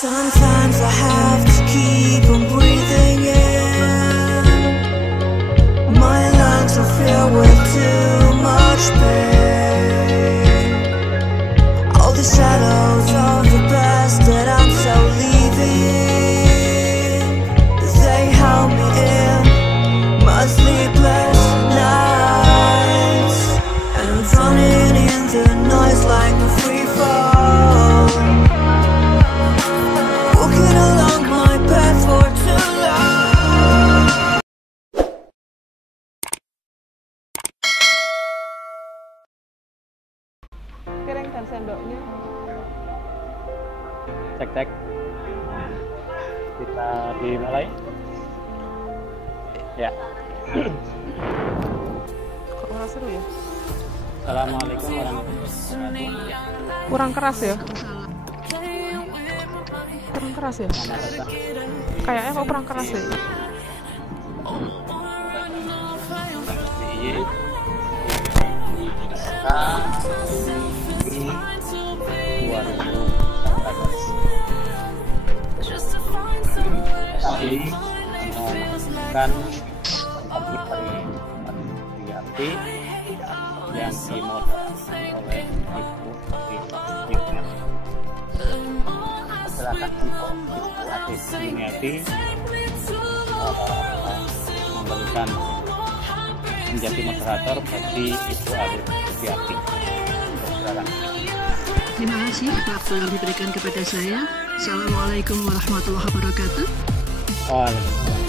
Sometimes I have to keep on breathing in. My lungs are filled with too much pain. All the shadows of the past that I'm so leaving, they held me in my sleepless nights. And I'm drowning in the noise like a free fall, walking along my path for too long. Piring dan sendoknya. Cek. Kita dimulai. Ya. Kok malah seru ya? Assalamualaikum warahmatullahi wabarakatuh. Kurang keras ya? Kurang keras ya? Selamat datang. Kayaknya kok kurang keras ya? Di 2019. Tadi menemukan topik dari Triyanti yang dimoderasi oleh Ibu Triyanti. Silakan untuk Ibu Atis Yuniati memberikan menjadi moderator bagi Ibu Arif Triyanti. Silakan. Terima kasih waktu yang diberikan kepada saya. Assalamualaikum warahmatullahi wabarakatuh. Waalaikumsalam.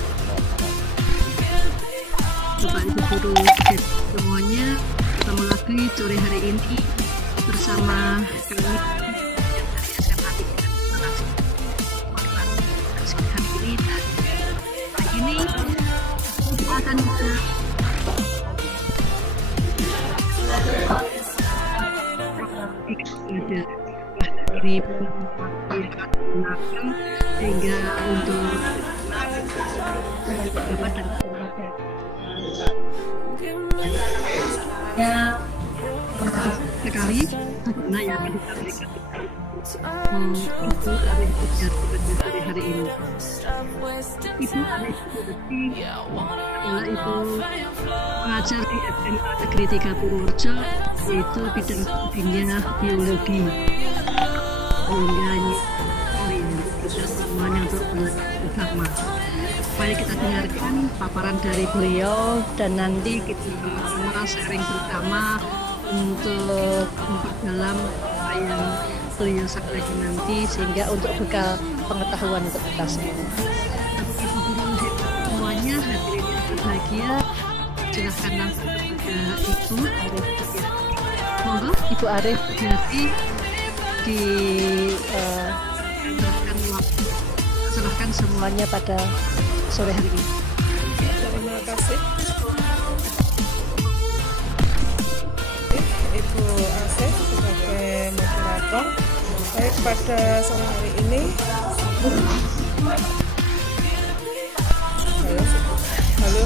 Bapak Ibu guru semuanya, ketemu lagi sore hari ini bersama kami yang dari SMA 3 hari ini. Dan hari ini kita akan ini sehingga untuk dapat dan sekali karena yang akan disampaikan Ibu Arif Triyanti pada hari ini. Ibu Arif Triyanti adalah ibu pengajar di SMA Negeri 3 Purworejo, yaitu bidang studinya biologi. Sehingga kita semuanya untuk bersama. Mari kita dengarkan paparan dari beliau dan nanti kita semua sharing bersama untuk memperdalam apa yang beliau sampaikan nanti, sehingga untuk bekal pengetahuan untuk kita semua. Semuanya hadirin yang berbahagia, silahkan langsung kepada Ibu Arif Triyanti. Monggo Ibu Arif Triyanti serahkan semuanya pada sore hari ini. Terima kasih Ibu Asih sebagai moderator. Baik, pada sore hari ini halo.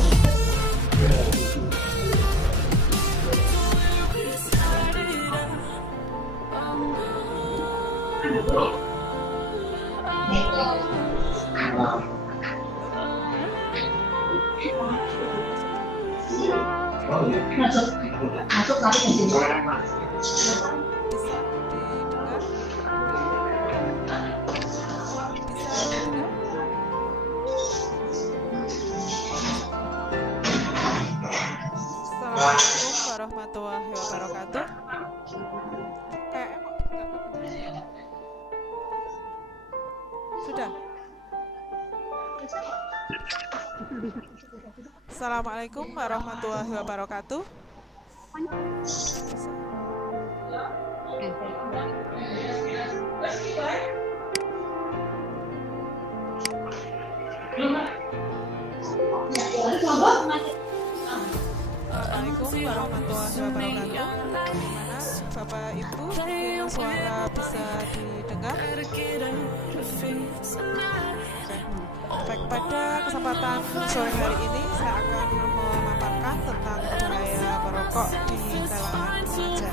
Masuk lagi ke sini. Assalamualaikum warahmatullahi wabarakatuh. Sudah. Assalamualaikum warahmatullahi wabarakatuh. Assalamualaikum warahmatullahi wabarakatuh. Gimana Bapak Ibu, mungkin suara bisa didengar? Baik, pada kesempatan sore hari ini saya akan memaparkan tentang bahaya merokok di kalangan remaja.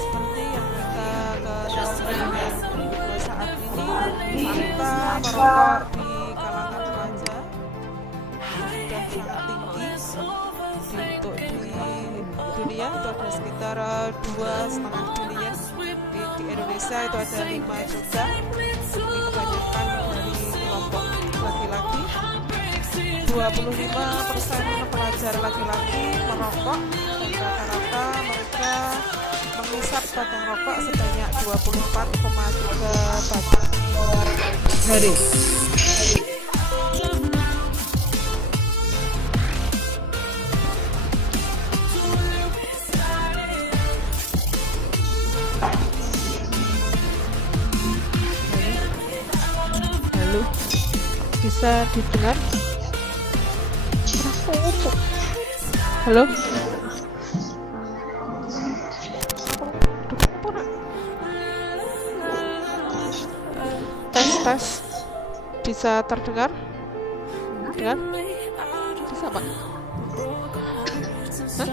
Seperti yang kita ketahui saat merokok di kalangan remaja sudah sangat tinggi. Untuk di dunia itu ada sekitar 2,5 billion, di Indonesia itu ada 5 juta. Ini kebanyakan dari kelompok laki-laki. 25% pelajar laki-laki merokok, dan rata-rata mereka menghisap batang rokok sebanyak 24,3 batang per hari. Halo, bisa didengar? Halo? Tes. Bisa terdengar? Dengar? Bisa, Pak? Hah?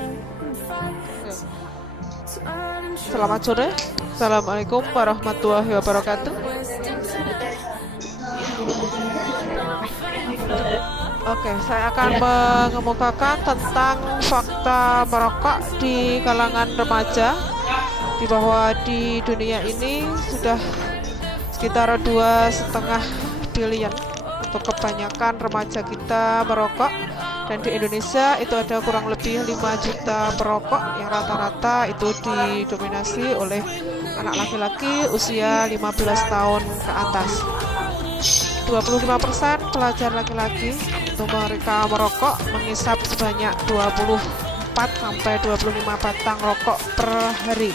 Selamat sore. Assalamualaikum warahmatullahi wabarakatuh. Oke, saya akan mengemukakan tentang fakta merokok di kalangan remaja, di bahwa di dunia ini sudah sekitar 2,5 billion untuk kebanyakan remaja kita merokok, dan di Indonesia itu ada kurang lebih 5 juta perokok yang rata-rata itu didominasi oleh anak laki-laki usia 15 tahun ke atas. 25% pelajar laki-laki itu mereka merokok menghisap sebanyak 24-25 batang rokok per hari.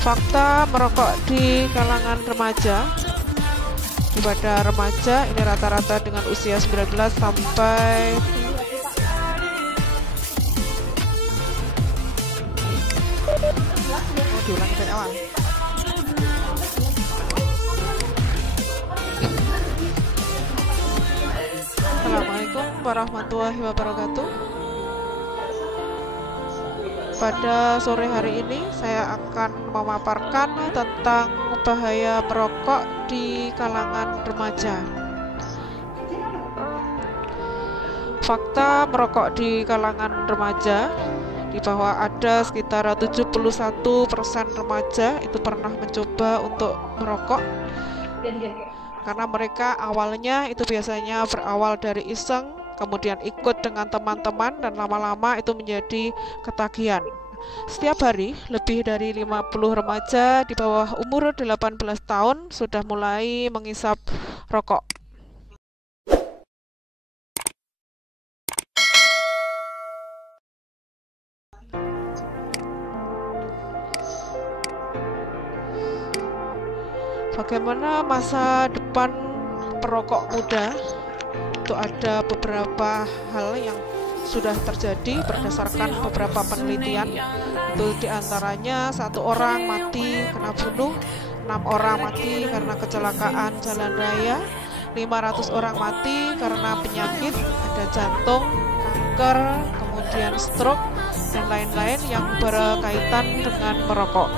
Fakta merokok di kalangan remaja, pada remaja ini rata-rata dengan usia 19 sampai diulangi dari awal. Assalamualaikum warahmatullahi wabarakatuh. Pada sore hari ini saya akan memaparkan tentang bahaya merokok di kalangan remaja. Fakta merokok di kalangan remaja, di bawah ada sekitar 71% remaja itu pernah mencoba untuk merokok, karena mereka awalnya itu biasanya berawal dari iseng, kemudian ikut dengan teman-teman, dan lama-lama itu menjadi ketagihan. Setiap hari lebih dari 50 remaja di bawah umur 18 tahun sudah mulai menghisap rokok. Bagaimana masa depan perokok muda? Itu ada beberapa hal yang sudah terjadi berdasarkan beberapa penelitian. Itu diantaranya 1 orang mati kena bunuh, 6 orang mati karena kecelakaan jalan raya, 500 orang mati karena penyakit, ada jantung, kanker, kemudian stroke, dan lain-lain yang berkaitan dengan merokok.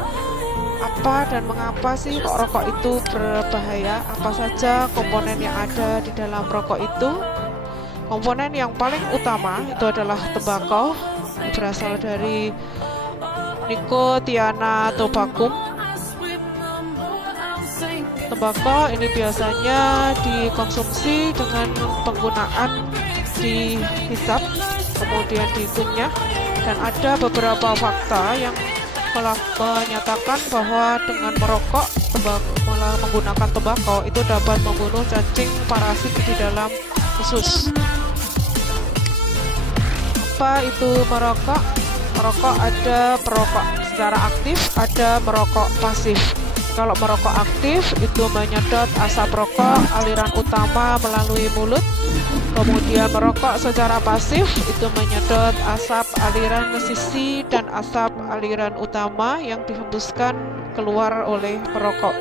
Apa dan mengapa sih kok rokok itu berbahaya? Apa saja komponen yang ada di dalam rokok itu? Komponen yang paling utama itu adalah tembakau, berasal dari Nicotiana tobacum. Tembakau ini biasanya dikonsumsi dengan penggunaan dihisap, kemudian dikunyah, dan ada beberapa fakta yang menyatakan bahwa dengan merokok, menggunakan tembakau itu dapat membunuh cacing parasit di dalam usus. Apa itu merokok? Merokok ada perokok secara aktif, ada merokok pasif. Kalau merokok aktif itu menyedot asap rokok aliran utama melalui mulut. Kemudian merokok secara pasif itu menyedot asap aliran sisi dan asap aliran utama yang dihembuskan keluar oleh perokok.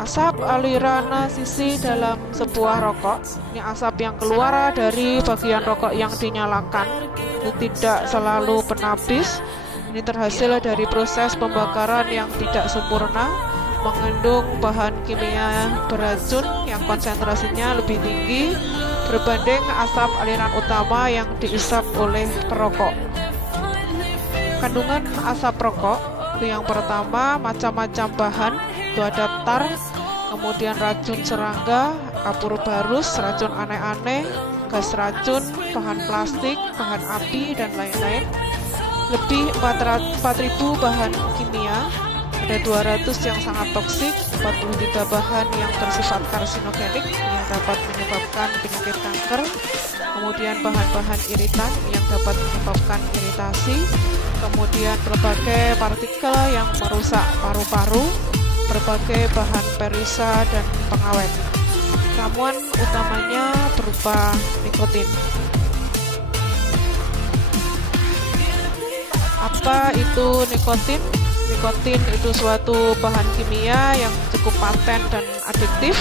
Asap aliran sisi dalam sebuah rokok. Ini asap yang keluar dari bagian rokok yang dinyalakan. Itu tidak selalu penapis. Ini terhasil dari proses pembakaran yang tidak sempurna, mengandung bahan kimia beracun yang konsentrasinya lebih tinggi berbanding asap aliran utama yang diisap oleh perokok. Kandungan asap rokok itu yang pertama macam-macam bahan, itu ada tar, kemudian racun serangga, kapur barus, racun aneh-aneh, gas racun, bahan plastik, bahan api, dan lain-lain. Lebih 4.000 bahan kimia, ada 200 yang sangat toksik, 43 bahan yang bersifat karsinogenik yang dapat menyebabkan penyakit kanker, kemudian bahan-bahan iritan yang dapat menyebabkan iritasi, kemudian berbagai partikel yang merusak paru-paru, berbagai bahan perisa dan pengawet. Ramuan utamanya berupa nikotin. Apa itu nikotin? Nikotin itu suatu bahan kimia yang cukup paten dan adiktif.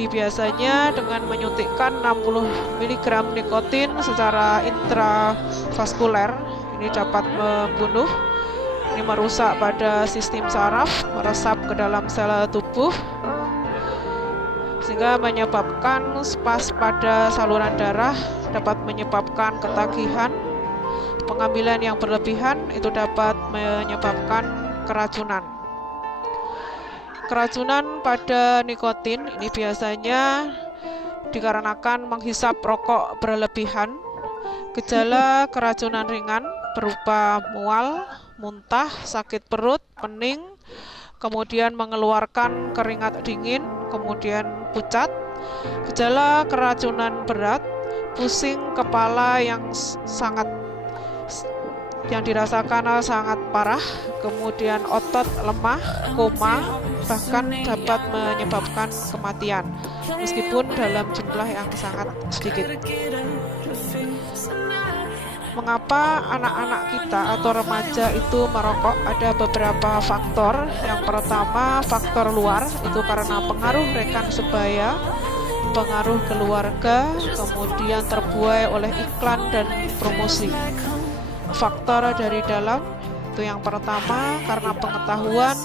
Biasanya dengan menyuntikkan 60 mg nikotin secara intravaskuler, ini dapat membunuh, ini merusak pada sistem saraf, meresap ke dalam sel tubuh, sehingga menyebabkan spas pada saluran darah, dapat menyebabkan ketagihan, pengambilan yang berlebihan, itu dapat menyebabkan keracunan. Keracunan pada nikotin ini biasanya dikarenakan menghisap rokok berlebihan. Gejala keracunan ringan berupa mual, muntah, sakit perut, pening, kemudian mengeluarkan keringat dingin, kemudian pucat. Gejala keracunan berat, pusing kepala yang dirasakan sangat parah, kemudian otot lemah, koma, bahkan dapat menyebabkan kematian meskipun dalam jumlah yang sangat sedikit. Mengapa anak-anak kita atau remaja itu merokok? Ada beberapa faktor. Yang pertama, faktor luar, itu karena pengaruh rekan sebaya, pengaruh keluarga, kemudian terbuai oleh iklan dan promosi. Faktor dari dalam, itu yang pertama karena pengetahuan,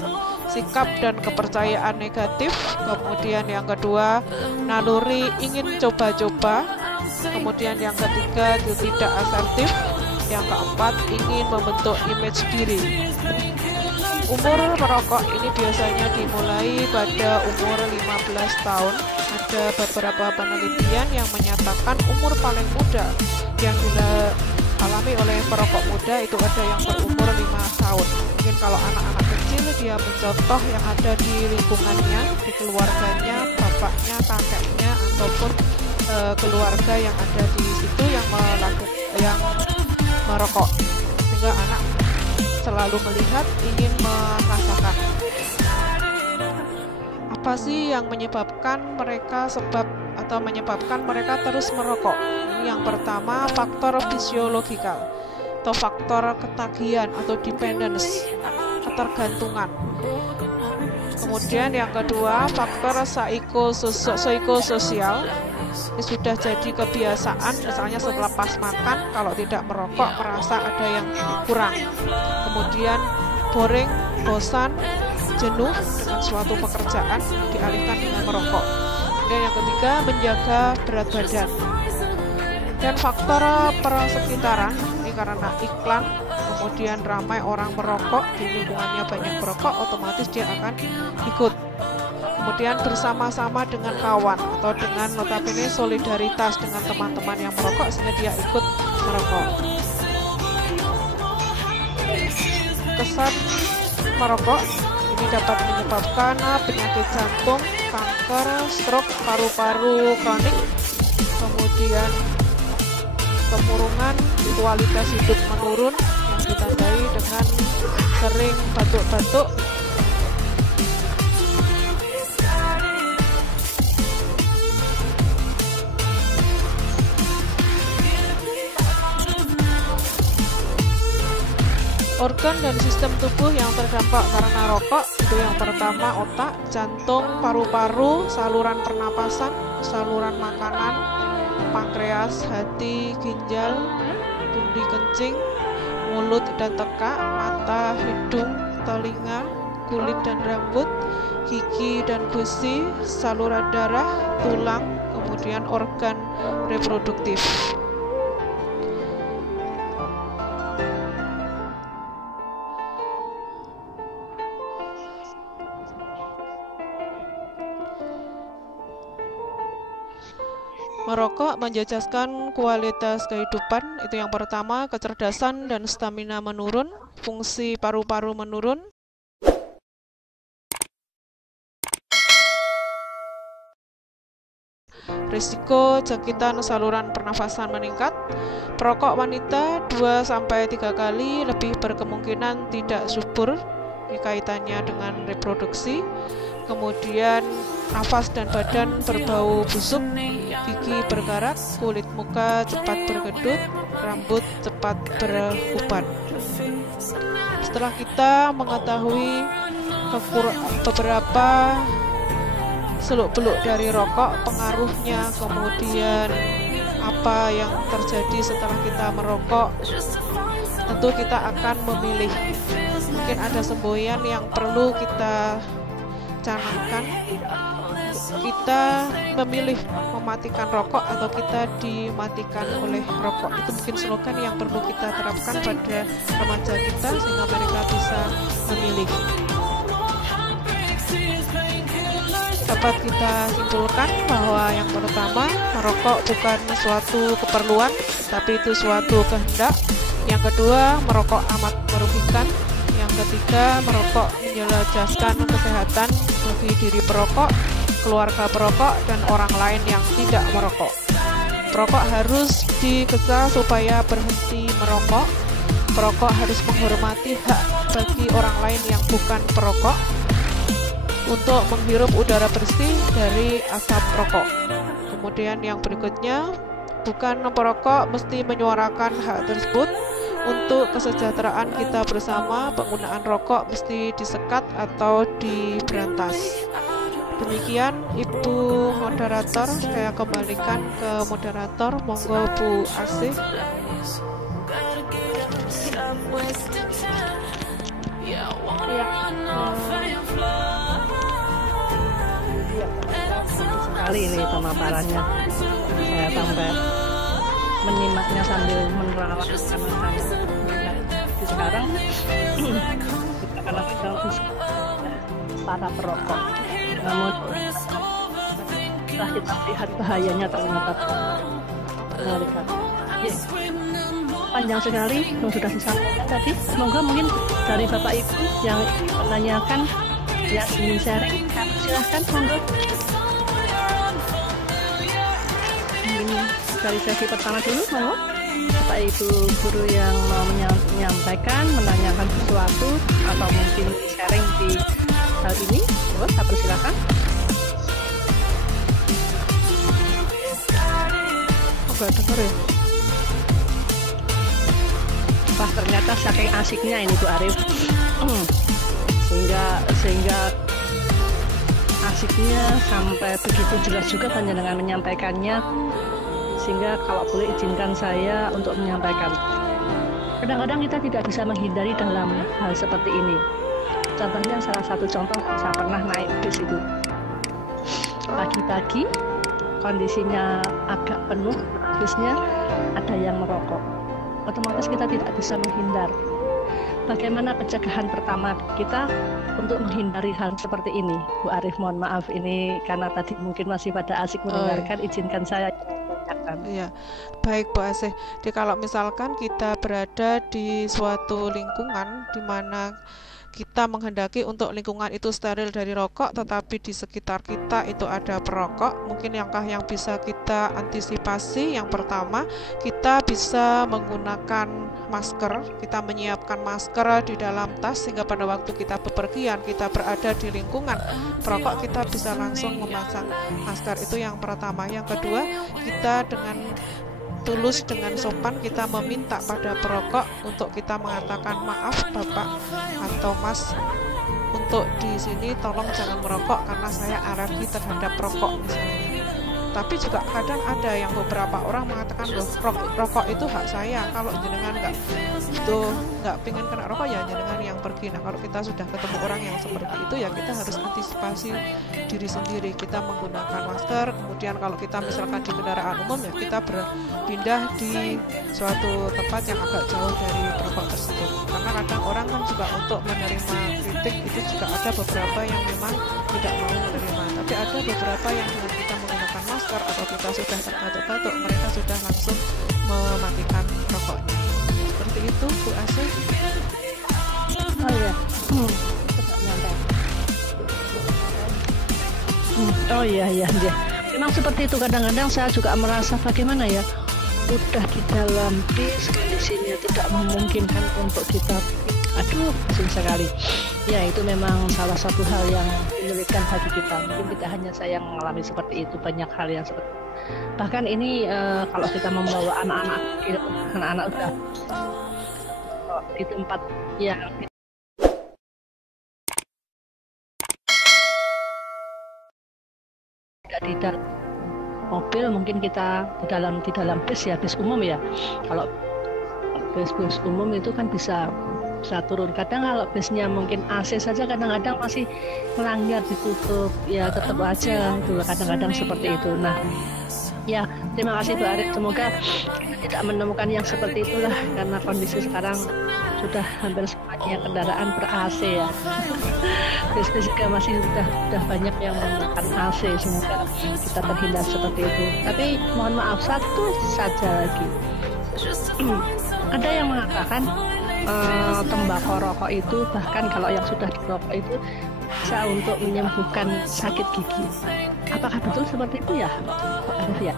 sikap dan kepercayaan negatif. Kemudian yang kedua, naluri ingin coba-coba. Kemudian yang ketiga, itu tidak asertif. Yang keempat, ingin membentuk image diri. Umur merokok ini biasanya dimulai pada umur 15 tahun. Ada beberapa penelitian yang menyatakan umur paling muda yang dialami oleh perokok muda itu ada yang berumur 5 tahun. Mungkin kalau anak-anak kecil dia mencontoh yang ada di lingkungannya, di keluarganya, bapaknya, kakeknya, ataupun keluarga yang ada di situ yang merokok, sehingga anak selalu melihat, ingin merasakan. Apa sih yang menyebabkan mereka terus merokok? Ini yang pertama, faktor fisiologikal atau faktor ketagihan atau dependence, ketergantungan. Kemudian yang kedua, faktor psikososial. Ini sudah jadi kebiasaan, misalnya setelah pas makan kalau tidak merokok merasa ada yang kurang. Kemudian boring, bosan, jenuh dengan suatu pekerjaan dialihkan dengan merokok. Dan yang ketiga, menjaga berat badan. Dan faktor persekitaran, ini karena iklan, kemudian ramai orang merokok, di lingkungannya banyak merokok, otomatis dia akan ikut. Kemudian bersama-sama dengan kawan atau dengan notabene solidaritas dengan teman-teman yang merokok sehingga dia ikut merokok. Kesan merokok ini dapat menyebabkan penyakit jantung, kanker, stroke, paru-paru kronik, kemudian kemurungan, kualitas hidup menurun yang ditandai dengan sering batuk-batuk, Organ dan sistem tubuh yang terdampak karena rokok itu yang pertama otak, jantung, paru-paru, saluran pernapasan, saluran makanan, pankreas, hati, ginjal, kendi kencing, mulut dan tekak, mata, hidung, telinga, kulit dan rambut, gigi dan gusi, saluran darah, tulang, kemudian organ reproduktif. Merokok menjejaskan kualitas kehidupan. Itu yang pertama, kecerdasan dan stamina menurun, fungsi paru-paru menurun, risiko jangkitan saluran pernafasan meningkat. Perokok wanita 2-3 kali lebih berkemungkinan tidak subur, ini kaitannya dengan reproduksi. Kemudian nafas dan badan berbau busuk, gigi berkarat, kulit muka cepat berkedut, rambut cepat beruban. Setelah kita mengetahui beberapa seluk-beluk dari rokok, pengaruhnya, kemudian apa yang terjadi setelah kita merokok, tentu kita akan memilih. Mungkin ada semboyan yang perlu kita canangkan. Kita memilih mematikan rokok atau kita dimatikan oleh rokok. Itu mungkin slogan yang perlu kita terapkan pada remaja kita sehingga mereka bisa memilih. Dapat kita simpulkan bahwa yang pertama, merokok bukan suatu keperluan, tapi itu suatu kehendak. Yang kedua, merokok amat merugikan. Yang ketiga, merokok menjejaskan kesehatan bagi diri perokok, keluarga perokok, dan orang lain yang tidak merokok. Perokok harus dicegah supaya berhenti merokok. Perokok harus menghormati hak bagi orang lain yang bukan perokok untuk menghirup udara bersih dari asap rokok. Kemudian yang berikutnya, bukan perokok mesti menyuarakan hak tersebut. Untuk kesejahteraan kita bersama, penggunaan rokok mesti disekat atau diberantas. Demikian Ibu moderator, saya kembalikan ke moderator. Monggo Bu Asih. Sekali ini pemaparannya, saya sampai menyimaknya sambil menerawang karena saya sekarang kita karena para perokok, namun setelah kita lihat bahayanya ternyata mengerikan. Panjang sekali yang sudah disampaikan tadi. Semoga mungkin dari Bapak Ibu yang menanyakan ya ingin sharing, silahkan monggo. Dari sesi pertama dulu, mau Bapak Ibu guru yang mau menyampaikan, menanyakan sesuatu atau mungkin sharing di hal ini, saya persilakan. Enggak dengar ya? Wah, ternyata saking asiknya ini Bu Arif, sehingga asiknya sampai begitu jelas juga panjenengan menyampaikannya. Sehingga kalau boleh izinkan saya untuk menyampaikan, kadang-kadang kita tidak bisa menghindari dalam hal seperti ini. Contohnya, salah satu contoh, saya pernah naik bis itu pagi-pagi, kondisinya agak penuh bisnya, ada yang merokok. Otomatis kita tidak bisa menghindar. Bagaimana pencegahan pertama kita untuk menghindari hal seperti ini, Bu Arif? Mohon maaf ini karena tadi mungkin masih pada asik mendengarkan, izinkan saya. Iya, baik Bu Asih. Jadi kalau misalkan kita berada di suatu lingkungan di mana kita menghendaki untuk lingkungan itu steril dari rokok, tetapi di sekitar kita itu ada perokok, mungkin langkah yang bisa kita antisipasi, yang pertama, kita bisa menggunakan masker. Kita menyiapkan masker di dalam tas sehingga pada waktu kita bepergian, kita berada di lingkungan perokok, kita bisa langsung memasang masker. Itu yang pertama. Yang kedua, kita dengan tulus dengan sopan kita meminta pada perokok untuk kita mengatakan maaf Bapak atau Mas, untuk di sini tolong jangan merokok karena saya alergi terhadap rokok misalnya. Tapi juga kadang ada yang beberapa orang mengatakan loh, rokok itu hak saya, kalau jenengan nggak pengen kena rokok ya jenengan yang pergi. Nah kalau kita sudah ketemu orang yang seperti itu ya kita harus antisipasi diri sendiri, kita menggunakan masker. Kemudian kalau kita misalkan di kendaraan umum ya kita berpindah di suatu tempat yang agak jauh dari perokok tersebut, karena kadang orang kan juga untuk menerima kritik itu juga ada beberapa yang memang tidak mau menerima, tapi ada beberapa yang dengan kita menggunakan masker atau kita sudah terbatuk-batuk mereka sudah langsung mematikan rokoknya. Seperti itu Bu Asih. Oh iya. Oh iya. Memang seperti itu, kadang-kadang saya juga merasa bagaimana ya, udah di dalam bis kondisinya tidak memungkinkan untuk kita, aduh pusing sekali. Ya itu memang salah satu hal yang menyulitkan bagi kita. Mungkin tidak hanya saya yang mengalami seperti itu, banyak hal yang seperti itu. Bahkan ini kalau kita membawa anak-anak udah di tempat yang tidak di dalam mobil, mungkin kita di dalam bis ya, bis umum ya. Kalau bis umum itu kan bisa turun. Kadang kalau bisnya mungkin AC saja kadang-kadang masih melanggar, ditutup ya, tetap aja itu kadang-kadang seperti itu. Nah ya, terima kasih Bu Arif, semoga kita tidak menemukan yang seperti itulah, karena kondisi sekarang sudah hampir semuanya kendaraan ber-AC ya. Bis juga masih sudah banyak yang menggunakan AC, semoga kita terhindar seperti itu. Tapi mohon maaf, satu saja lagi. Ada yang mengatakan tembakau rokok itu, bahkan kalau yang sudah dirokok itu bisa untuk menyembuhkan sakit gigi. Apakah betul seperti itu ya, Pak Arif ya?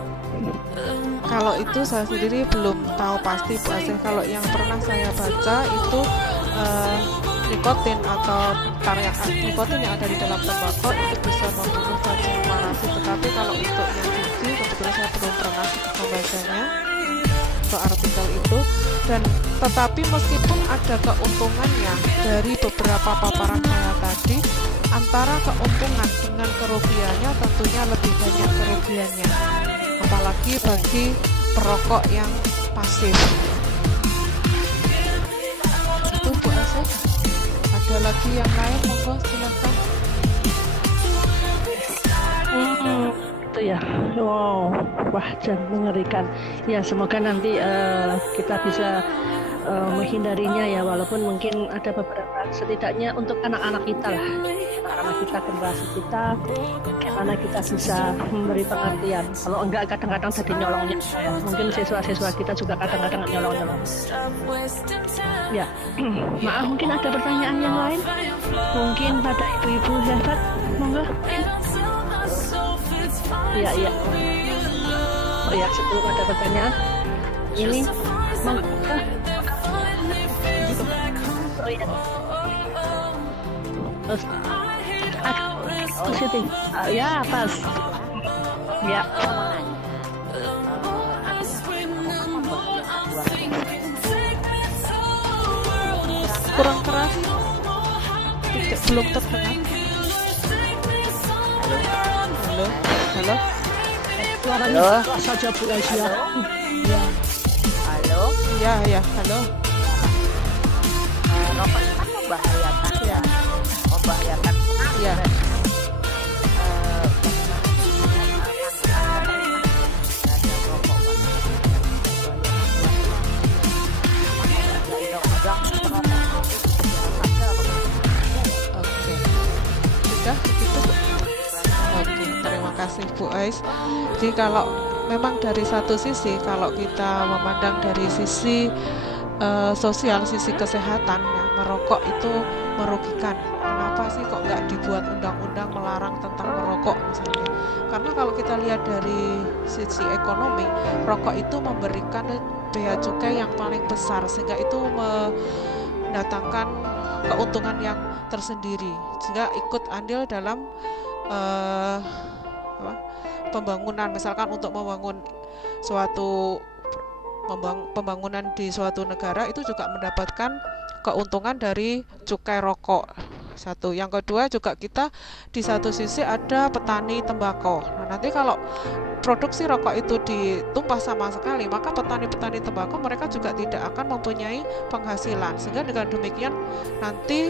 Kalau itu saya sendiri belum tahu pasti Bu Asih. Kalau yang pernah saya baca itu nikotin atau nikotin yang ada di dalam tembakau itu bisa membunuh cacing parasit. Tetapi kalau untuk yang gigi kebetulan saya belum pernah membacanya atau artikel itu. Dan tetapi meskipun ada keuntungannya dari beberapa paparan saya tadi, antara keuntungan dengan kerugiannya tentunya lebih banyak kerugiannya, apalagi bagi perokok yang pasif. Itu Bu Asih. Ada lagi yang lain, monggo silakan. Itu ya, wow, wah, jangan mengerikan ya. Semoga nanti kita bisa menghindarinya ya, walaupun mungkin ada beberapa, setidaknya untuk anak-anak kita lah, anak kita, generasi kita, bagaimana kita bisa memberi pengertian. Kalau enggak kadang-kadang jadi nyolongnya ya. Mungkin siswa-siswa kita juga kadang-kadang nyolong-nyolong ya. Maaf, mungkin ada pertanyaan yang lain mungkin pada ibu-ibu hebat, monggo. Iya. Oh ya, sebelum ada pertanyaan ini monggo. Oh iya. Terus positif. Ya, pas. Ya. Kurang keras. Belum terdengar. Halo. Suaranya saja Bu Asia. Ya. Halo. Ya, halo. Rokok itu kan membahayakan ya. Membahayakan. Ya. Oke. Sudah begitu. Oke, terima kasih Bu Ais. Jadi kalau memang dari satu sisi, kalau kita memandang dari sisi sosial, sisi kesehatan, ya, merokok itu merugikan. Kenapa sih kok nggak dibuat undang-undang melarang tentang merokok misalnya? Karena kalau kita lihat dari sisi ekonomi, rokok itu memberikan bea cukai yang paling besar, sehingga itu mendatangkan keuntungan yang tersendiri, sehingga ikut andil dalam pembangunan. Misalkan untuk membangun suatu pembangunan di suatu negara itu juga mendapatkan keuntungan dari cukai rokok. Satu, yang kedua juga kita di satu sisi ada petani tembakau. Nah, nanti kalau produksi rokok itu ditumpah sama sekali, maka petani-petani tembakau mereka juga tidak akan mempunyai penghasilan, sehingga dengan demikian nanti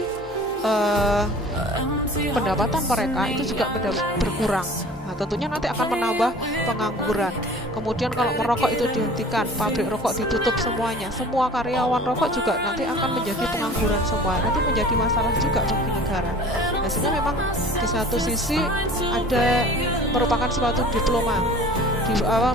pendapatan mereka itu juga berkurang. Nah, tentunya nanti akan menambah pengangguran. Kemudian kalau merokok itu dihentikan, pabrik rokok ditutup semuanya, semua karyawan rokok juga nanti akan menjadi pengangguran semua. Nanti menjadi masalah juga bagi negara. Nah, sehingga memang di satu sisi ada merupakan suatu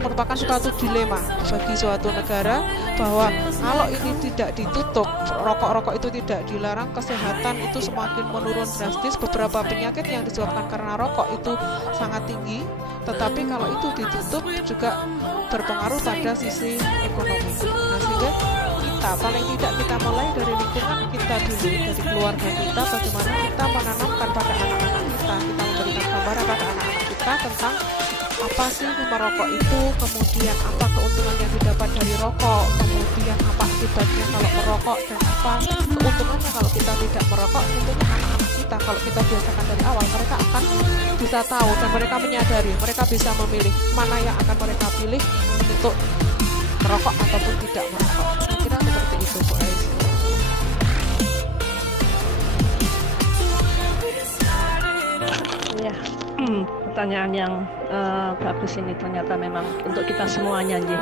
merupakan suatu dilema bagi suatu negara, bahwa kalau ini tidak ditutup, rokok-rokok itu tidak dilarang, kesehatan itu semakin menurun drastis. Beberapa penyakit yang disebabkan karena rokok itu sangat tinggi, tetapi kalau itu ditutup juga berpengaruh pada sisi ekonomi. Nah, sehingga kita paling tidak kita mulai dari lingkungan kita dulu, dari keluarga kita, bagaimana kita menanamkan pada anak-anak kita memberikan gambaran pada anak-anak kita tentang apa sih merokok itu, kemudian apa keuntungan yang didapat dari rokok, kemudian apa akibatnya kalau merokok, dan apa keuntungannya kalau kita tidak merokok. Tentunya anak-anak kita kalau kita biasakan dari awal, mereka akan bisa tahu dan mereka menyadari, mereka bisa memilih mana yang akan mereka pilih untuk merokok ataupun tidak merokok. Saya kira seperti itu, Bu Ais. Ya, pertanyaan yang bagus ini, ternyata memang untuk kita semuanya, Nji.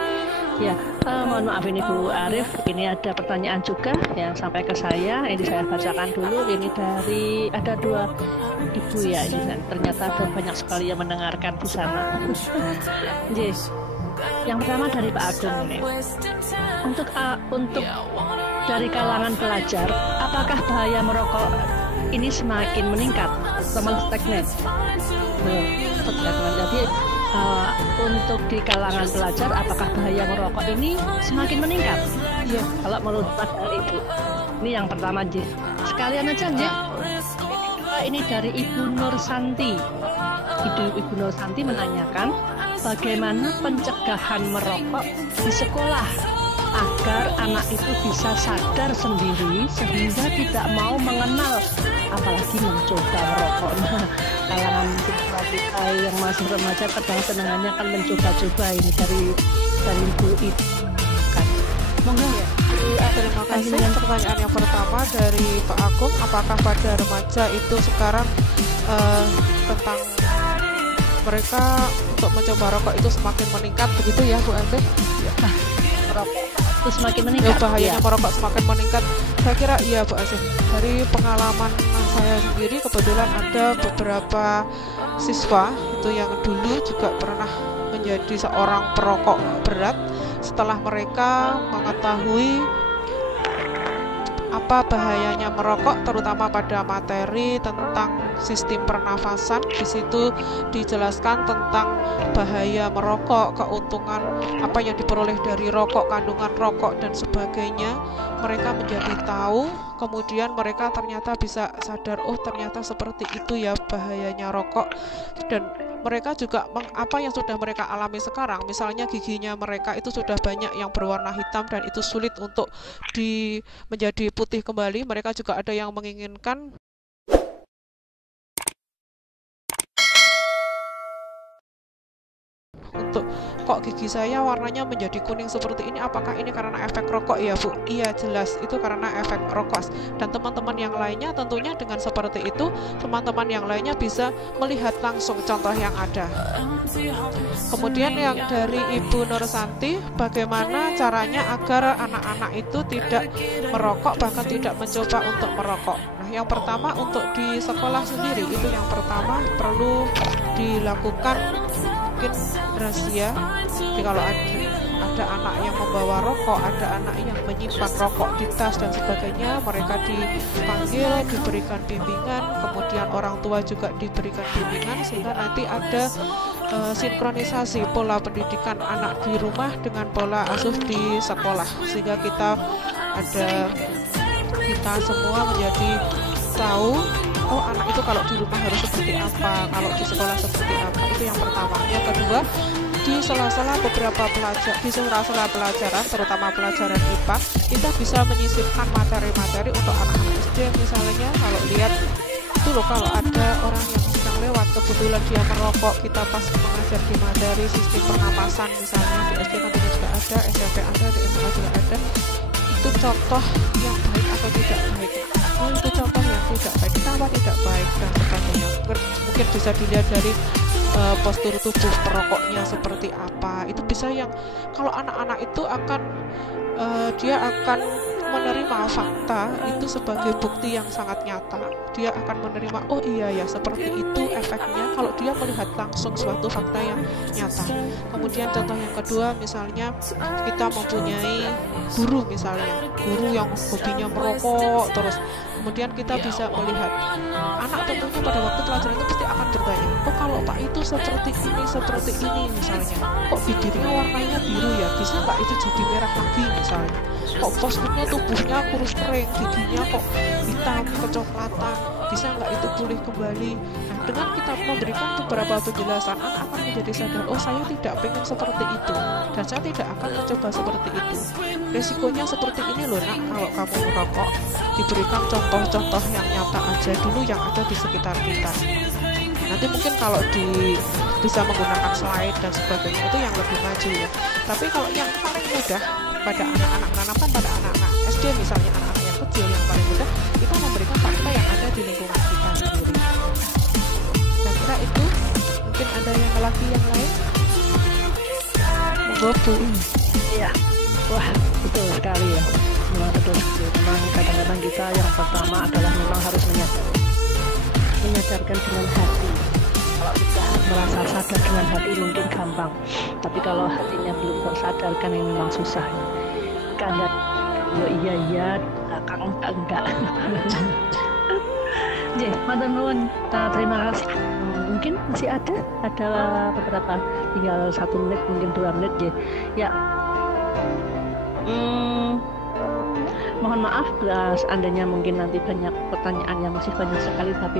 Ya, mohon maaf ini Bu Arif, ini ada pertanyaan juga yang sampai ke saya. Ini saya bacakan dulu. Ini dari ada 2 ibu ya, ini ternyata ada banyak sekali yang mendengarkan di sana. Nji, yang pertama dari Pak Agung ini. Untuk dari kalangan pelajar, apakah bahaya merokok ini semakin meningkat, stagnan? Jadi untuk di kalangan pelajar, apakah bahaya merokok ini semakin meningkat? Iya. Kalau menurut dari Ibu, ini yang pertama, Ji. Sekalian aja, Ji. Ini dari Ibu Nur Santi. Ibu Nur Santi menanyakan bagaimana pencegahan merokok di sekolah agar anak itu bisa sadar sendiri sehingga tidak mau mengenal, apalagi mencoba merokok. Nah, kalangan kita yang masih remaja kadang senangannya kan mencoba-coba. Ini dari Ibu itu kan. Monggo ya. Terima kasih. Pertanyaan yang pertama dari Pak Agung, apakah pada remaja itu sekarang tentang mereka untuk mencoba rokok itu semakin meningkat, begitu ya, Bu Ante? Nah, merokok itu semakin meningkat. Ya, bahayanya merokok semakin meningkat. Saya kira iya, Bu Asih. Dari pengalaman saya sendiri, kebetulan ada beberapa siswa itu yang dulu juga pernah menjadi seorang perokok berat. Setelah mereka mengetahui apa bahayanya merokok, terutama pada materi tentang sistem pernafasan, di situ dijelaskan tentang bahaya merokok, keuntungan apa yang diperoleh dari rokok, kandungan rokok dan sebagainya. Mereka menjadi tahu, kemudian mereka ternyata bisa sadar, oh ternyata seperti itu ya bahayanya rokok. Dan mereka juga apa yang sudah mereka alami sekarang, misalnya giginya mereka itu sudah banyak yang berwarna hitam dan itu sulit untuk menjadi putih kembali. Mereka juga ada yang menginginkan untuk kok gigi saya warnanya menjadi kuning seperti ini, apakah ini karena efek rokok ya, Bu? Iya, jelas itu karena efek rokok. Dan teman-teman yang lainnya tentunya dengan seperti itu, teman-teman yang lainnya bisa melihat langsung contoh yang ada. Kemudian yang dari Ibu Nur Santi, bagaimana caranya agar anak-anak itu tidak merokok, bahkan tidak mencoba untuk merokok. Nah, yang pertama untuk di sekolah sendiri, itu yang pertama perlu dilakukan mungkin rahasia. Jadi kalau ada anak yang membawa rokok, ada anak yang menyimpan rokok di tas dan sebagainya, mereka dipanggil, diberikan bimbingan, kemudian orang tua juga diberikan bimbingan, sehingga nanti ada sinkronisasi pola pendidikan anak di rumah dengan pola asuh di sekolah, sehingga kita semua menjadi tahu, oh anak itu kalau di rumah harus seperti apa, kalau di sekolah seperti apa. Itu yang pertama. Yang kedua, di sela-sela pelajaran, terutama pelajaran IPA, kita bisa menyisipkan materi-materi untuk anak-anak SD. Misalnya kalau lihat itu loh, kalau ada orang yang sedang lewat kebetulan dia merokok, kita pas mengajar di materi sistem pernapasan misalnya, di SD kan juga ada, SMP ada, di SMA juga ada, itu contoh yang baik atau tidak baik. Oh, itu contoh yang tidak baik, kenapa tidak baik, dan sebagainya. Mungkin bisa dilihat dari postur tubuh perokoknya seperti apa. Itu bisa yang kalau anak-anak itu akan dia akan menerima fakta itu sebagai bukti yang sangat nyata. Dia akan menerima, oh iya ya seperti itu efeknya kalau dia melihat langsung suatu fakta yang nyata. Kemudian contoh yang kedua, misalnya kita mempunyai guru, misalnya guru yang hobinya merokok terus, kemudian kita bisa melihat anak tentunya pada waktu pelajaran itu pasti akan bertanya, oh kalau Pak itu seperti ini misalnya, kok bibirnya warnanya biru ya, bisa nggak itu jadi merah lagi misalnya, kok posturnya tubuhnya kurus kering, giginya kok hitam kecoklatan, bisa nggak itu pulih kembali. Nah, dengan kita memberikan beberapa penjelasan, anak akan menjadi sadar, oh saya tidak pengen seperti itu dan saya tidak akan mencoba seperti itu. Resikonya seperti ini loh nak, kalau kamu merokok. Diberikan contoh-contoh yang nyata aja dulu yang ada di sekitar kita. Nanti mungkin kalau bisa menggunakan slide dan sebagainya itu yang lebih maju ya. Tapi kalau yang paling mudah pada anak-anak, menanamkan pada anak-anak SD misalnya, anak-anak yang kecil, yang paling mudah kita memberikan fakta yang ada di lingkungan kita sendiri. Saya kira itu. Mungkin ada yang lagi yang lain? Monggo Bu. Ya, wah betul sekali ya. Memang betul sekali. Memang kadang-kadang kita yang pertama adalah memang harus menyadarkan dengan hati. Kalau kita merasa sadar dengan hati mungkin gampang, tapi kalau hatinya belum tersadarkan ini memang susah. Karena iya, belakang enggak. Jadi, matur nuwun, terima kasih. Mungkin masih ada beberapa, tinggal 1 menit, mungkin 2 menit ya. Mohon maaf seandainya mungkin nanti banyak pertanyaan yang masih banyak sekali, tapi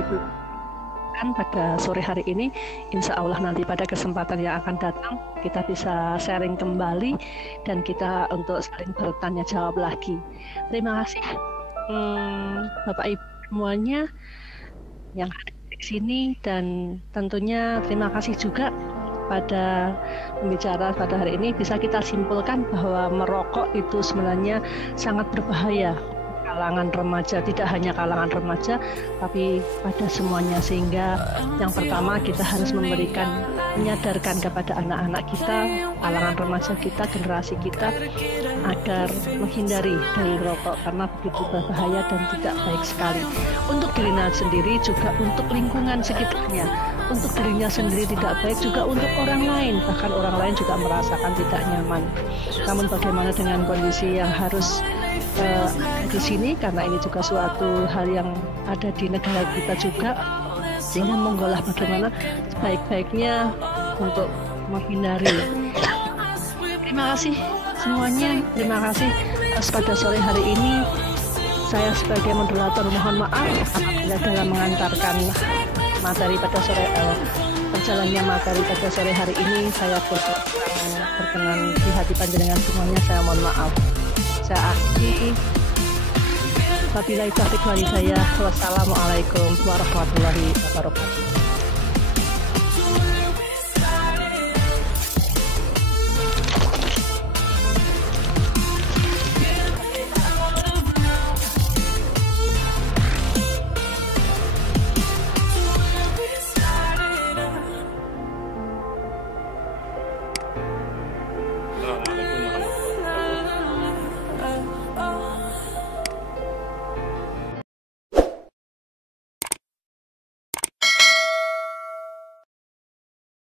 kan pada sore hari ini, insya Allah nanti pada kesempatan yang akan datang kita bisa sharing kembali dan kita untuk saling bertanya jawab lagi. Terima kasih Bapak Ibu semuanya yang ada di sini, dan tentunya terima kasih juga pada pembicara pada hari ini. Bisa kita simpulkan bahwa merokok itu sebenarnya sangat berbahaya kalangan remaja, tidak hanya kalangan remaja tapi pada semuanya, sehingga yang pertama kita harus menyadarkan kepada anak-anak kita, kalangan remaja kita, generasi kita, agar menghindari dari rokok karena begitu berbahaya dan tidak baik sekali untuk dirinya sendiri, juga untuk lingkungan sekitarnya. Untuk dirinya sendiri tidak baik, juga untuk orang lain, bahkan orang lain juga merasakan tidak nyaman. Namun bagaimana dengan kondisi yang harus di sini, karena ini juga suatu hal yang ada di negara kita juga, sehingga menggolah bagaimana sebaik-baiknya untuk menghindari. Terima kasih semuanya, terima kasih pada sore hari ini. Saya sebagai moderator mohon maaf apabila dalam mengantarkan materi pada sore perjalannya materi pada sore hari ini saya berkenan di hati panjenengan semuanya, saya mohon maaf. Saya akhiri. Wabillahi taufiq wal hidayah. Wassalamualaikum warahmatullahi wabarakatuh.